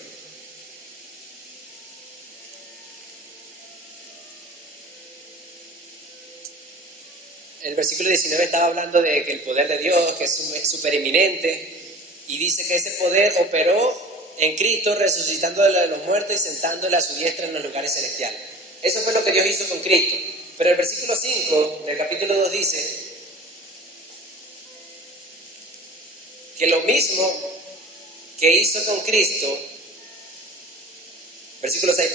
El versículo 19 estaba hablando de que el poder de Dios, que es súper inminente, y dice que ese poder operó en Cristo, resucitándole de los muertos y sentándole a su diestra en los lugares celestiales. Eso fue lo que Dios hizo con Cristo. Pero el versículo 5 del capítulo 2 dice que lo mismo que hizo con Cristo, versículo 6,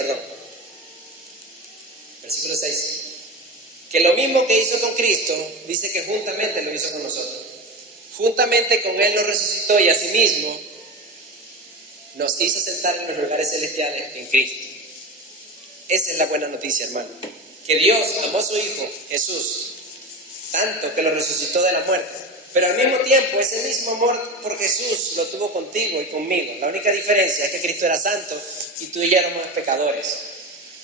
que lo mismo que hizo con Cristo, dice que juntamente lo hizo con nosotros. Juntamente con Él nos resucitó y asimismo nos hizo sentar en los lugares celestiales en Cristo. Esa es la buena noticia, hermano. Que Dios amó a su Hijo, Jesús, tanto que lo resucitó de la muerte. Pero al mismo tiempo, ese mismo amor por Jesús lo tuvo contigo y conmigo. La única diferencia es que Cristo era santo y tú y yo éramos pecadores.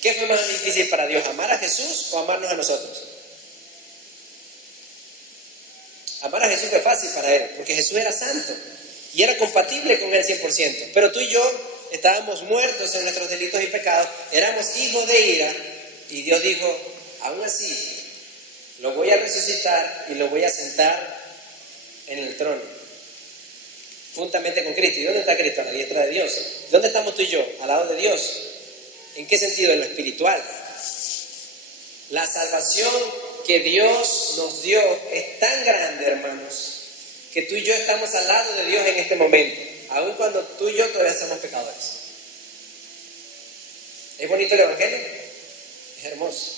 ¿Qué fue más difícil para Dios, amar a Jesús o amarnos a nosotros? Amar a Jesús fue fácil para Él, porque Jesús era santo y era compatible con Él 100%. Pero tú y yo estábamos muertos en nuestros delitos y pecados, éramos hijos de ira, y Dios dijo, aún así, lo voy a resucitar y lo voy a sentar en el trono, juntamente con Cristo. ¿Y dónde está Cristo? A la diestra de Dios. ¿Dónde estamos tú y yo? Al lado de Dios. ¿En qué sentido? En lo espiritual. La salvación que Dios nos dio es tan grande, hermanos, que tú y yo estamos al lado de Dios en este momento, aun cuando tú y yo todavía somos pecadores. ¿Es bonito el Evangelio? Es hermoso.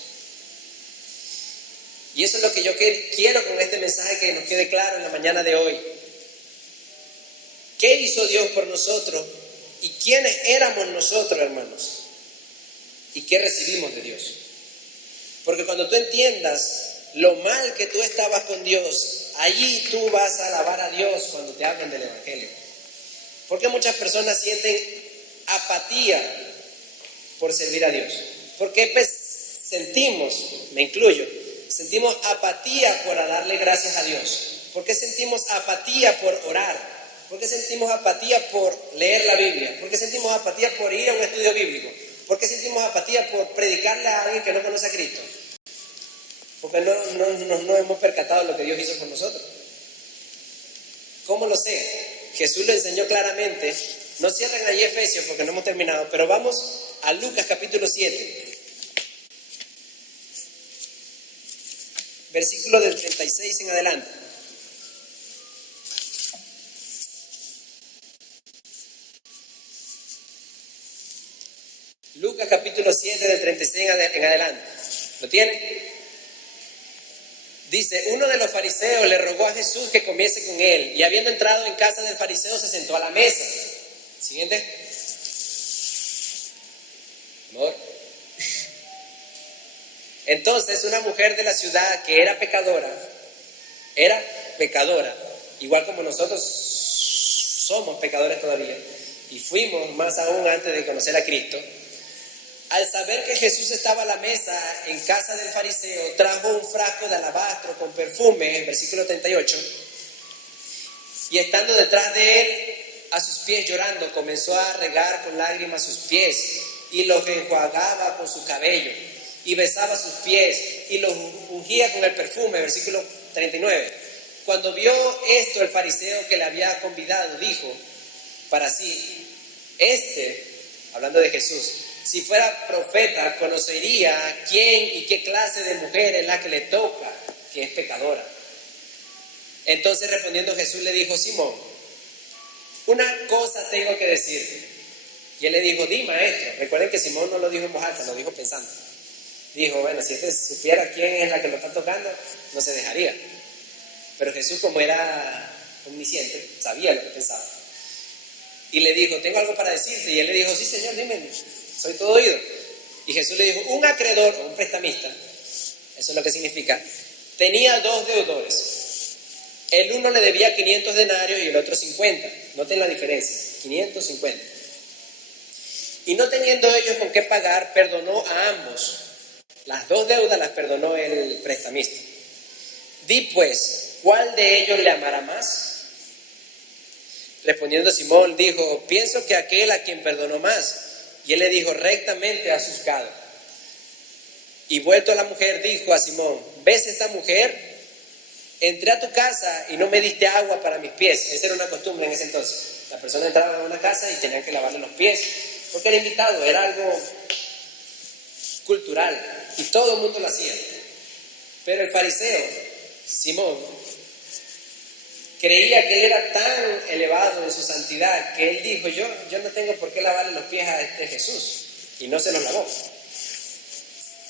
Y eso es lo que yo quiero con este mensaje, que nos quede claro en la mañana de hoy. ¿Qué hizo Dios por nosotros? ¿Y quiénes éramos nosotros, hermanos? ¿Y qué recibimos de Dios? Porque cuando tú entiendas lo mal que tú estabas con Dios, allí tú vas a alabar a Dios cuando te hablen del Evangelio. Porque muchas personas sienten apatía por servir a Dios. Porque sentimos, me incluyo, sentimos apatía por darle gracias a Dios. Porque sentimos apatía por orar. ¿Por qué sentimos apatía por leer la Biblia? ¿Por qué sentimos apatía por ir a un estudio bíblico? ¿Por qué sentimos apatía por predicarle a alguien que no conoce a Cristo? Porque no hemos percatado de lo que Dios hizo por nosotros. ¿Cómo lo sé? Jesús lo enseñó claramente. No cierren ahí Efesios porque no hemos terminado, pero vamos a Lucas capítulo 7. Versículo del 36 en adelante. Lucas capítulo 7 del 36 en adelante. ¿Lo tienen? Dice, uno de los fariseos le rogó a Jesús que comiese con él, y habiendo entrado en casa del fariseo se sentó a la mesa. Siguiente. Amor. Entonces una mujer de la ciudad que era pecadora, igual como nosotros somos pecadores todavía, y fuimos más aún antes de conocer a Cristo, al saber que Jesús estaba a la mesa en casa del fariseo, trajo un frasco de alabastro con perfume, en versículo 38, y estando detrás de él, a sus pies llorando, comenzó a regar con lágrimas sus pies, y los enjuagaba con su cabello, y besaba sus pies, y los ungía con el perfume, versículo 39. Cuando vio esto el fariseo que le había convidado, dijo para sí, hablando de Jesús, si fuera profeta, conocería quién y qué clase de mujer es la que le toca, que es pecadora. Entonces respondiendo Jesús le dijo, Simón, una cosa tengo que decirte. Y él le dijo, di maestro. Recuerden que Simón no lo dijo en voz alta, lo dijo pensando. Dijo, bueno, si este supiera quién es la que lo está tocando, no se dejaría. Pero Jesús, como era omnisciente, sabía lo que pensaba. Y le dijo, tengo algo para decirte. Y él le dijo, sí señor, dime, soy todo oído. Y Jesús le dijo, un acreedor o un prestamista, eso es lo que significa, tenía 2 deudores. El uno le debía 500 denarios y el otro 50. Noten la diferencia, 550. Y no teniendo ellos con qué pagar, perdonó a ambos. Las 2 deudas las perdonó el prestamista. Di pues, ¿cuál de ellos le amará más? Respondiendo Simón, dijo, pienso que aquel a quien perdonó más. Y él le dijo, rectamente has juzgado. Y vuelto a la mujer, dijo a Simón, ¿ves esta mujer? Entré a tu casa y no me diste agua para mis pies. Esa era una costumbre en ese entonces. Las personas entraban a una casa y tenían que lavarle los pies, porque era invitado, era algo cultural, y todo el mundo lo hacía. Pero el fariseo, Simón, creía que él era tan elevado en su santidad que él dijo, yo no tengo por qué lavarle los pies a este Jesús, y no se los lavó.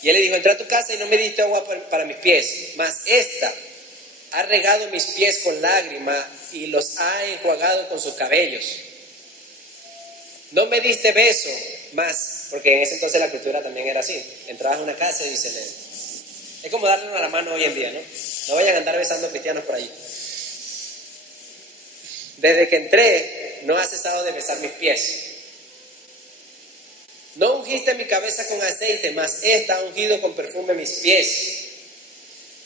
Y él le dijo, entré a tu casa y no me diste agua para mis pies, mas esta ha regado mis pies con lágrimas y los ha enjuagado con sus cabellos. No me diste beso, más, porque en ese entonces la cultura también era así. Entrabas a una casa y se le... Es como darle una la mano hoy en día, ¿no? No vayan a andar besando cristianos por ahí. Desde que entré, no has cesado de besar mis pies. No ungiste mi cabeza con aceite, mas esta ha ungido con perfume mis pies.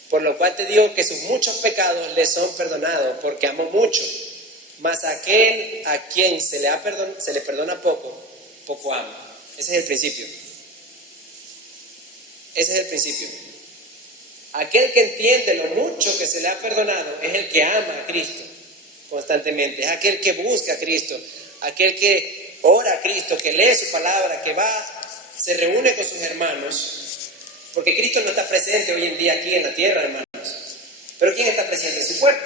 Por lo cual te digo que sus muchos pecados le son perdonados, porque amó mucho. Mas aquel a quien se le perdona poco, poco ama. Ese es el principio. Ese es el principio. Aquel que entiende lo mucho que se le ha perdonado es el que ama a Cristo constantemente. Es aquel que busca a Cristo, aquel que ora a Cristo, que lee su palabra, que va, se reúne con sus hermanos Porque Cristo no está presente hoy en día aquí en la tierra, hermanos. Pero ¿quién está presente? En su cuerpo.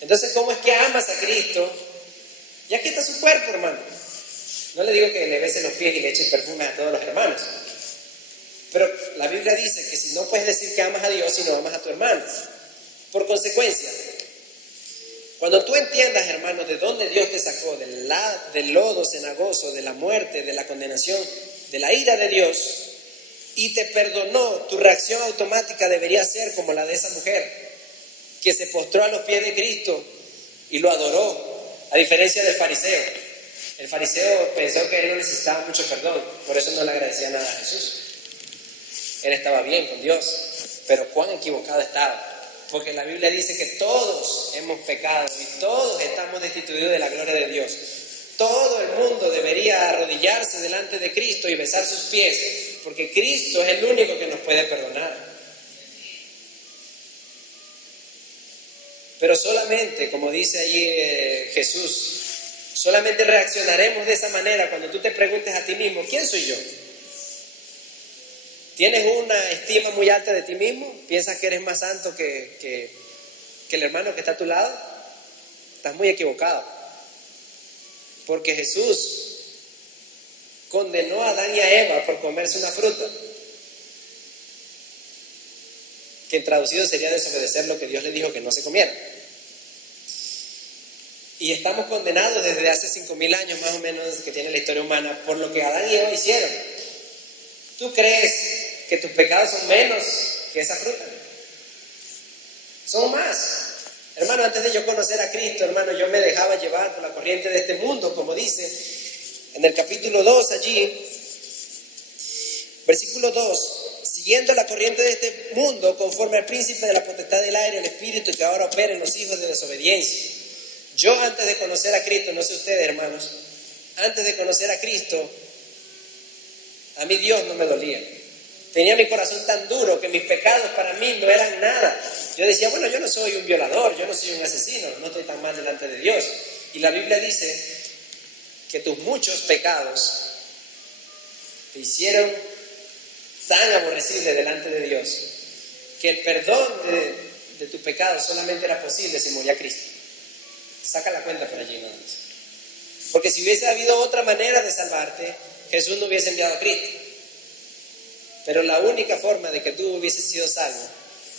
Entonces, ¿cómo es que amas a Cristo? Y aquí está su cuerpo, hermano. No le digo que le beses los pies y le eches perfume a todos los hermanos. Pero la Biblia dice que si no puedes decir que amas a Dios si no amas a tu hermano. Por consecuencia, cuando tú entiendas, hermano, de dónde Dios te sacó, del lodo cenagoso, de la muerte, de la condenación, de la ira de Dios, y te perdonó, tu reacción automática debería ser como la de esa mujer, que se postró a los pies de Cristo y lo adoró, a diferencia del fariseo. El fariseo pensó que él no necesitaba mucho perdón, por eso no le agradecía nada a Jesús. Él estaba bien con Dios, pero cuán equivocado estaba. Porque la Biblia dice que todos hemos pecado y todos estamos destituidos de la gloria de Dios. Todo el mundo debería arrodillarse delante de Cristo y besar sus pies, porque Cristo es el único que nos puede perdonar. Pero solamente, como dice allí Jesús, solamente reaccionaremos de esa manera cuando tú te preguntes a ti mismo, ¿quién soy yo? ¿Tienes una estima muy alta de ti mismo? ¿Piensas que eres más santo que el hermano que está a tu lado? Estás muy equivocado. Porque Jesús condenó a Adán y a Eva por comerse una fruta, que en traducido sería desobedecer lo que Dios les dijo que no se comiera. Y estamos condenados desde hace 5.000 años más o menos que tiene la historia humana por lo que Adán y Eva hicieron. ¿Tú crees que tus pecados son menos que esa fruta? Son más. Hermano, antes de yo conocer a Cristo, hermano, yo me dejaba llevar por la corriente de este mundo, como dice en el capítulo 2 allí, versículo 2, siguiendo la corriente de este mundo, conforme al príncipe de la potestad del aire, el espíritu que ahora opera en los hijos de desobediencia. Yo antes de conocer a Cristo, no sé ustedes, hermanos, antes de conocer a Cristo, a mí Dios no me dolía. Tenía mi corazón tan duro que mis pecados para mí no eran nada. Yo decía, bueno, yo no soy un violador, yo no soy un asesino, no estoy tan mal delante de Dios. Y la Biblia dice que tus muchos pecados te hicieron tan aborrecible delante de Dios que el perdón de tu pecado solamente era posible si moría Cristo. Saca la cuenta por allí, nada más. Porque si hubiese habido otra manera de salvarte, Jesús no hubiese enviado a Cristo. Pero la única forma de que tú hubieses sido salvo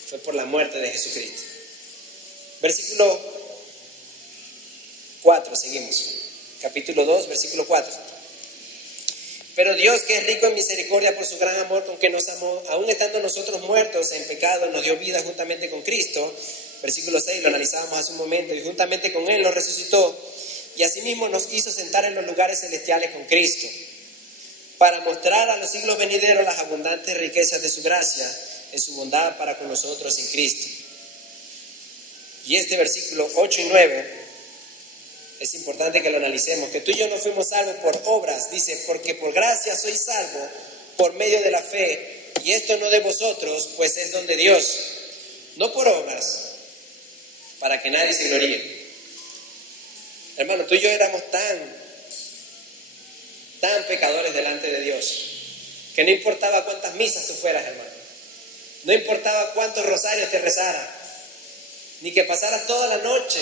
fue por la muerte de Jesucristo. Versículo 4, seguimos. Capítulo 2, versículo 4. Pero Dios, que es rico en misericordia por su gran amor con que nos amó, aun estando nosotros muertos en pecado, nos dio vida juntamente con Cristo. Versículo 6, lo analizábamos hace un momento, y juntamente con Él nos resucitó, y asimismo nos hizo sentar en los lugares celestiales con Cristo, para mostrar a los siglos venideros las abundantes riquezas de su gracia, en su bondad para con nosotros en Cristo. Y este versículo 8 y 9, es importante que lo analicemos, que tú y yo no fuimos salvos por obras, dice, porque por gracia sois salvos por medio de la fe, y esto no de vosotros, pues es don de Dios, no por obras, para que nadie se gloríe. Hermano, tú y yo éramos tan pecadores delante de Dios, que no importaba cuántas misas tú fueras, hermano, no importaba cuántos rosarios te rezaras, ni que pasaras toda la noche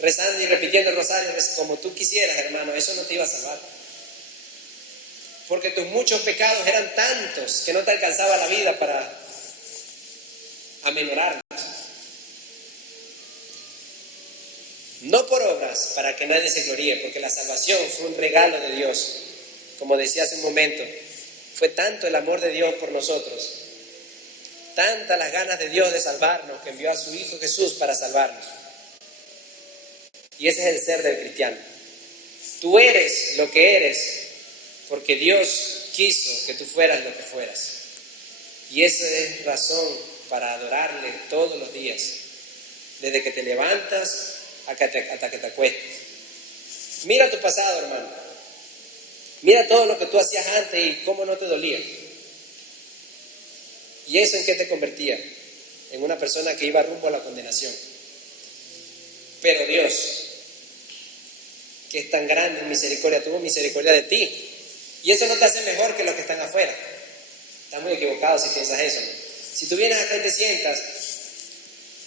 rezando y repitiendo el rosario como tú quisieras, hermano, eso no te iba a salvar. Porque tus muchos pecados eran tantos que no te alcanzaba la vida para amenorarlos. No por obras, para que nadie se gloríe, porque la salvación fue un regalo de Dios. Como decía hace un momento, fue tanto el amor de Dios por nosotros, tantas las ganas de Dios de salvarnos, que envió a su Hijo Jesús para salvarnos. Y ese es el ser del cristiano. Tú eres lo que eres porque Dios quiso que tú fueras lo que fueras. Y esa es razón para adorarle todos los días, desde que te levantas hasta que te acuestes. Mira tu pasado, hermano. Mira todo lo que tú hacías antes y cómo no te dolía. ¿Y eso en qué te convertía? En una persona que iba rumbo a la condenación. Pero Dios, que es tan grande en misericordia, tuvo misericordia de ti. Y eso no te hace mejor que los que están afuera. Estás muy equivocado si piensas eso, ¿no? Si tú vienes acá y te sientas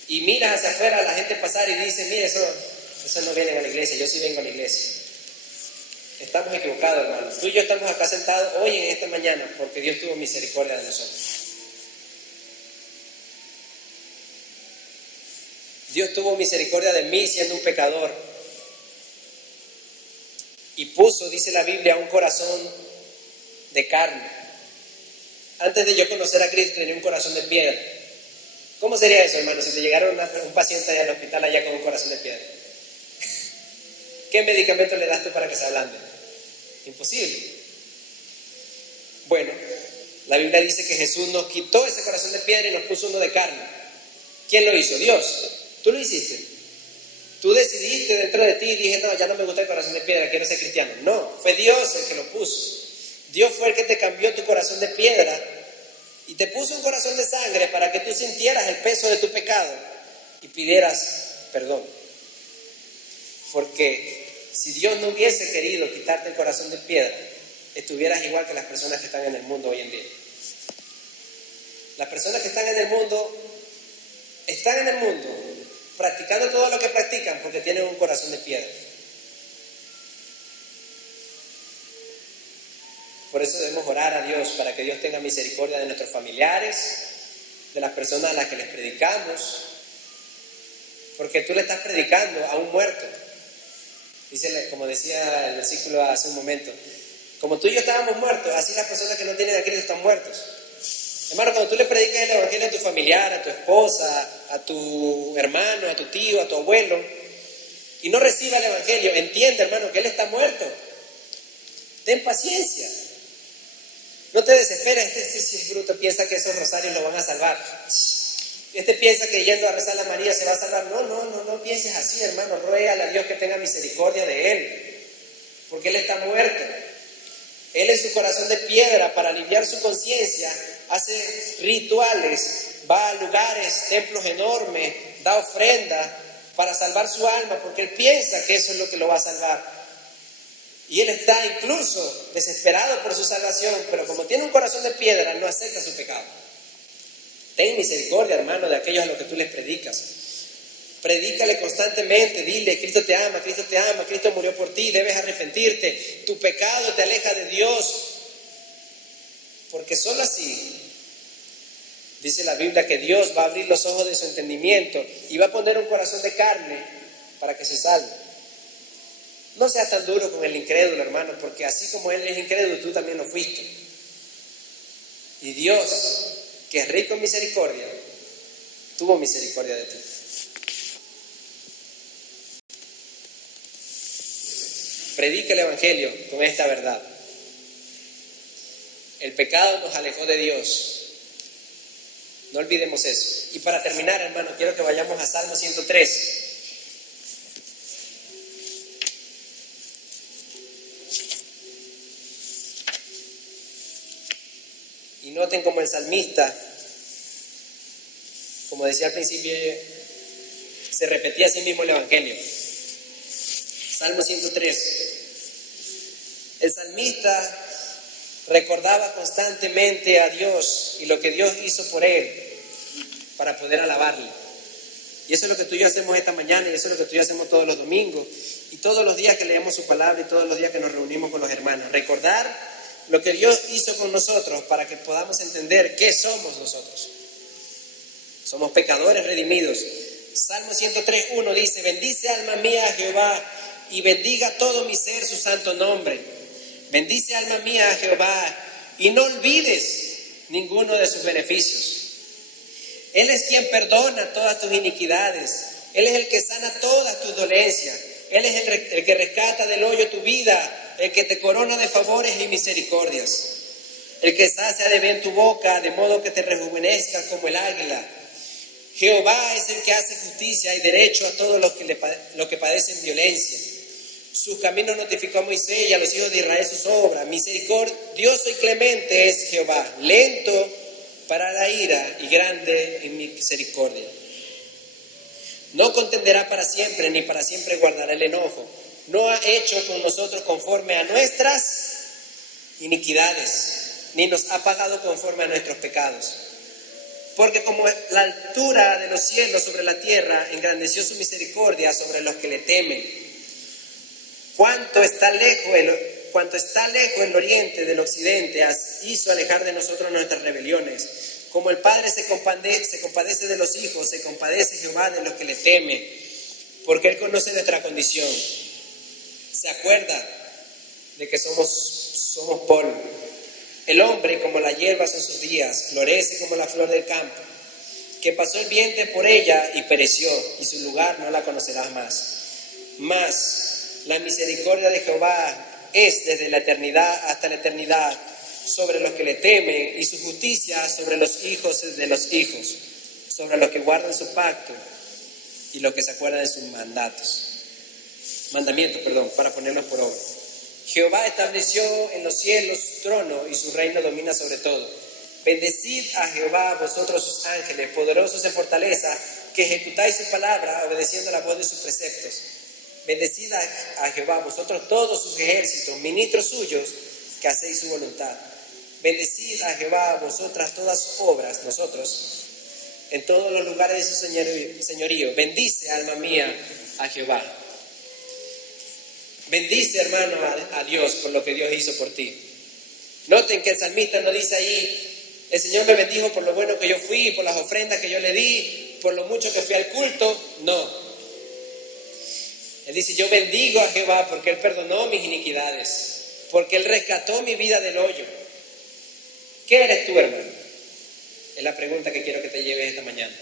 y miras hacia afuera a la gente pasar y dices, mire, eso no vienen a la iglesia, yo sí vengo a la iglesia. Estamos equivocados, hermanos. Tú y yo estamos acá sentados hoy en esta mañana porque Dios tuvo misericordia de nosotros. Dios tuvo misericordia de mí siendo un pecador. Y puso, dice la Biblia, un corazón de carne. Antes de yo conocer a Cristo tenía un corazón de piedra. ¿Cómo sería eso, hermano, si te llegara un paciente allá al hospital allá con un corazón de piedra? ¿Qué medicamento le das tú para que se ablande? Imposible. Bueno, la Biblia dice que Jesús nos quitó ese corazón de piedra y nos puso uno de carne. ¿Quién lo hizo? Dios. Tú lo hiciste. Tú decidiste dentro de ti y dije, no, ya no me gusta el corazón de piedra, quiero ser cristiano. No, fue Dios el que lo puso. Dios fue el que te cambió tu corazón de piedra y te puso un corazón de sangre para que tú sintieras el peso de tu pecado y pidieras perdón. Porque si Dios no hubiese querido quitarte el corazón de piedra, estuvieras igual que las personas que están en el mundo hoy en día. Las personas que están en el mundo practicando todo lo que practican porque tienen un corazón de piedra. Por eso debemos orar a Dios para que Dios tenga misericordia de nuestros familiares, de las personas a las que les predicamos, porque tú le estás predicando a un muerto. Dice, como decía el versículo hace un momento, como tú y yo estábamos muertos, así las personas que no tienen a Cristo están muertos. Hermano, cuando tú le predicas el evangelio a tu familiar, a tu esposa, a tu hermano, a tu tío, a tu abuelo, y no reciba el evangelio, entiende, hermano, que él está muerto. Ten paciencia. No te desesperes. Este es bruto, piensa que esos rosarios lo van a salvar. Este piensa que yendo a rezar a la María se va a salvar. No pienses así, hermano. Ruégale a Dios que tenga misericordia de él, porque él está muerto. Él en su corazón de piedra, para aliviar su conciencia, hace rituales, va a lugares, templos enormes, da ofrenda para salvar su alma, porque él piensa que eso es lo que lo va a salvar. Y él está incluso desesperado por su salvación, pero como tiene un corazón de piedra, no acepta su pecado. Ten misericordia, hermano, de aquellos a los que tú les predicas. Predícale constantemente, dile, Cristo te ama, Cristo murió por ti, debes arrepentirte, tu pecado te aleja de Dios. Porque solo así, dice la Biblia, que Dios va a abrir los ojos de su entendimiento y va a poner un corazón de carne para que se salve. No seas tan duro con el incrédulo, hermano, porque así como él es incrédulo, tú también lo fuiste. Y Dios, que es rico en misericordia, tuvo misericordia de ti. Predica el evangelio con esta verdad. El pecado nos alejó de Dios. No olvidemos eso. Y para terminar, hermano, quiero que vayamos a Salmo 103. Y noten como el salmista, como decía al principio, se repetía a sí mismo el evangelio. Salmo 103. El salmista recordaba constantemente a Dios y lo que Dios hizo por él para poder alabarle. Y eso es lo que tú y yo hacemos esta mañana, y eso es lo que tú y yo hacemos todos los domingos y todos los días que leemos su palabra y todos los días que nos reunimos con los hermanos. Recordar lo que Dios hizo con nosotros para que podamos entender qué somos nosotros. Somos pecadores redimidos. Salmo 103:1 dice: bendice alma mía a Jehová y bendiga todo mi ser su santo nombre. Bendice alma mía a Jehová y no olvides ninguno de sus beneficios. Él es quien perdona todas tus iniquidades. Él es el que sana todas tus dolencias. Él es el que rescata del hoyo tu vida, el que te corona de favores y misericordias, el que sacia de bien tu boca, de modo que te rejuvenezcas como el águila. Jehová es el que hace justicia y derecho a todos los que padecen violencia. Sus caminos notificó a Moisés y a los hijos de Israel sus obras. Misericordioso y clemente es Jehová, lento para la ira y grande en misericordia. No contenderá para siempre, ni para siempre guardará el enojo. No ha hecho con nosotros conforme a nuestras iniquidades, ni nos ha pagado conforme a nuestros pecados. Porque como la altura de los cielos sobre la tierra, engrandeció su misericordia sobre los que le temen. Cuanto está lejos el oriente del occidente, hizo alejar de nosotros nuestras rebeliones. Como el Padre se compadece de los hijos, se compadece Jehová de los que le temen, porque Él conoce nuestra condición. Se acuerda de que somos polvo. El hombre, como la hierba son sus días, florece como la flor del campo, que pasó el viento por ella y pereció, y su lugar no la conocerás más. Mas la misericordia de Jehová es desde la eternidad hasta la eternidad sobre los que le temen, y su justicia sobre los hijos de los hijos, sobre los que guardan su pacto y los que se acuerdan de sus mandamientos, para ponerlos por obra. Jehová estableció en los cielos su trono, y su reino domina sobre todo. Bendecid a Jehová, vosotros sus ángeles, poderosos en fortaleza, que ejecutáis su palabra, obedeciendo la voz de sus preceptos. Bendecid a Jehová, vosotros todos sus ejércitos, ministros suyos, que hacéis su voluntad. Bendecid a Jehová, vosotras todas sus obras, nosotros, en todos los lugares de su señorío. Bendice, alma mía, a Jehová. Bendice, hermano, a Dios por lo que Dios hizo por ti. Noten que el salmista no dice ahí: el Señor me bendijo por lo bueno que yo fui, por las ofrendas que yo le di, por lo mucho que fui al culto. No. Él dice: yo bendigo a Jehová porque Él perdonó mis iniquidades, porque Él rescató mi vida del hoyo. ¿Qué eres tú, hermano? Es la pregunta que quiero que te lleves esta mañana.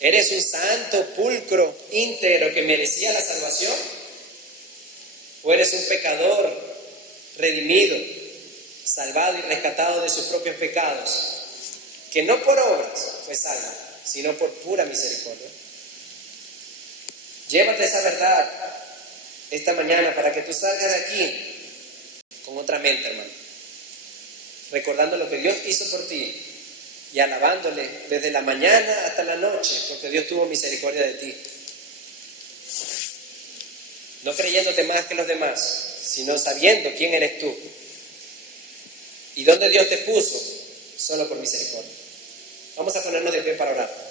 ¿Eres un santo, pulcro, íntegro que merecía la salvación? ¿O eres un pecador redimido, salvado y rescatado de sus propios pecados, que no por obras fue salvo, sino por pura misericordia? Llévate esa verdad esta mañana para que tú salgas de aquí con otra mente, hermano, recordando lo que Dios hizo por ti y alabándole desde la mañana hasta la noche, porque Dios tuvo misericordia de ti. No creyéndote más que los demás, sino sabiendo quién eres tú y dónde Dios te puso, solo por misericordia. Vamos a ponernos de pie para orar.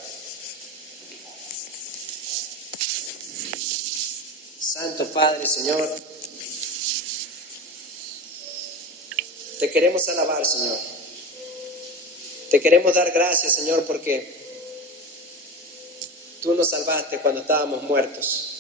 Santo Padre, Señor, te queremos alabar, Señor. Te queremos dar gracias, Señor, porque tú nos salvaste cuando estábamos muertos.